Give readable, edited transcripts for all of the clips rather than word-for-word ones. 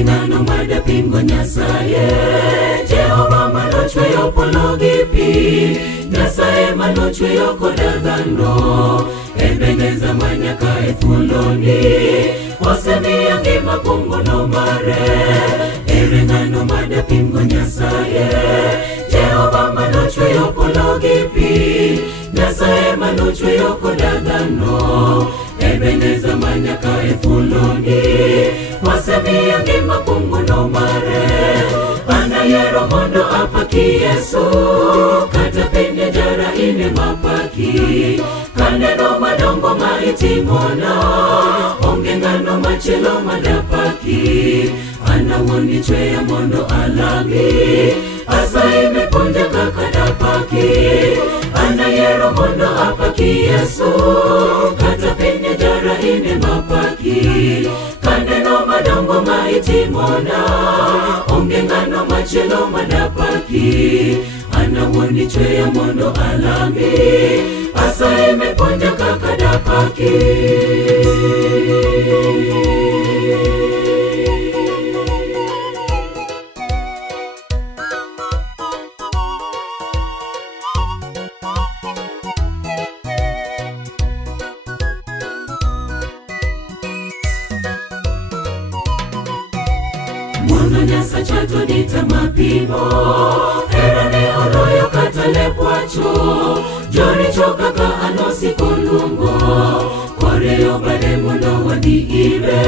Erengano mada pingo nyasaye Jehova manochwe yopolo gipi Nyasaye manochwe yokoda dhano Ebeneza manyaka efuloni Osemiya ngima kungono mare Erengano mada pingo nyasaye Jehova manochwe yopolo gipi Nyasaye manochwe yokoda dhano Ebeneza manyaka efuloni Osemiya ngima kungono mare Anayero mondo apaki Yesu Kata penye jara ine mapaki Kaneno madongo maitimona Onge ngano machelo madapaki Anawoni chweya mondo alami Asa imeponja kakadapaki Anayero mondo apaki Yesu Kata penye jara ine mapaki Kaneno madongo maitimona Onge ngano machelo madapaki Anawoni chweya mondo alami Asa imeponja kakadapaki Mono nyasa chato dita mapimo Herane oloyo katale pwacho Jori choka ka anosi kolungo Koreo bade mono wadi ibe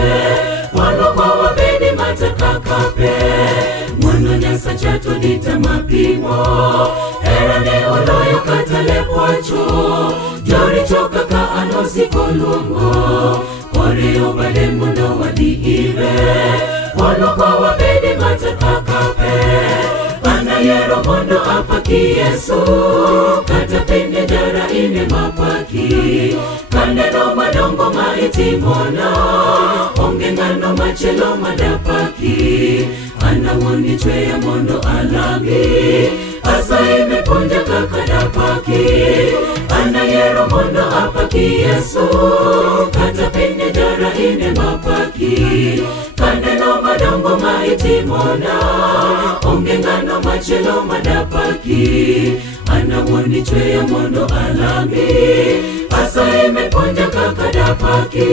Wano kwa wabedi mataka kape Mono nyasa chato dita mapimo Herane oloyo katale pwacho Jori choka ka anosi kolungo Koreo bade mono wadi ibe Wano kwa wabedi mataka kape Anayero mondo apaki Yesu Kata penye jara ine mapaki Kaneno madongo maitimona Onge ngano machelo madapaki Anawoni chweya mondo alami Asa imeponja kakadapaki Anayero mondo apaki Yesu Kata penye jara ine mapaki Kaneno madongo maitimona Onge ngano machelo madapaki Anawoni chweya mondo alami Asa imeponja kakadapaki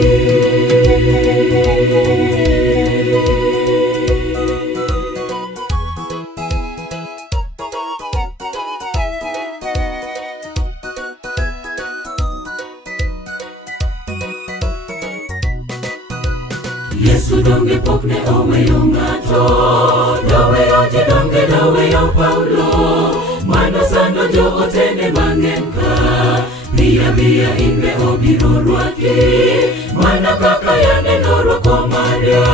Yesu donge pokne oweyo ng'ato Doweyo ji donge doweyo Paulo Mano sando jo otene mang'enka Bia bia inbe obiro rwaki Mana kaka yaneno rwako Maria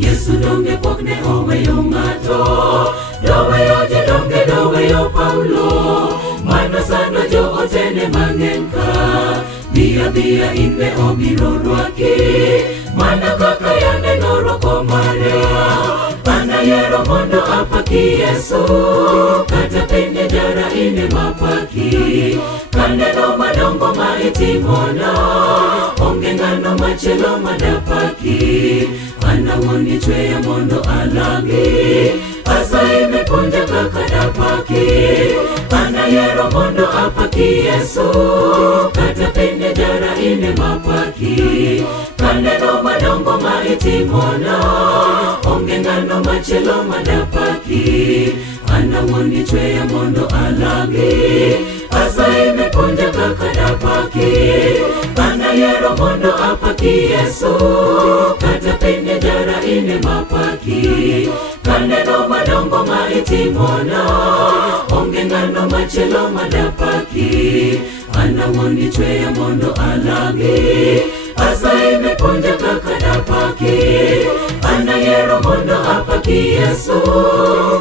Yesu donge pokne oweyo ng'ato Doweyo ji donge doweyo Paulo Mano sando jo otene mang'enka Bia bia inbe obiro rwaki Mana kaka yaneno rwako Maria Anayero mondo apaki Yesu Kata penye jara ine mapaki Kaneno madongo maitimona Onge ngano machelo madapaki Anawoni chweya mondo alami Asa imeponja kakadapaki Anayero mondo apaki Yesu Kata penye jara ine mapaki Kaneno madongo maitimona Onge ngano machelo madapaki Anawoni chweya mondo alami Asa imeponja kakadapaki Anayero mondo apaki Yesu Kata penye jara ine mapaki Kaneno madongo maitimona Onge ngano machelo madapaki Anawoni chweya mondo alami Asa imeponja kakadapaki Anayero mondo apaki Yesu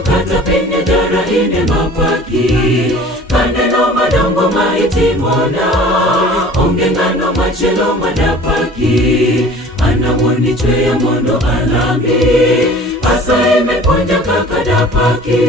Kata penye jara ine mapaki Kaneno madongo maitimona Onge ngano machelo madapaki Anawoni chweya mondo alami Asa imeponja kakadapaki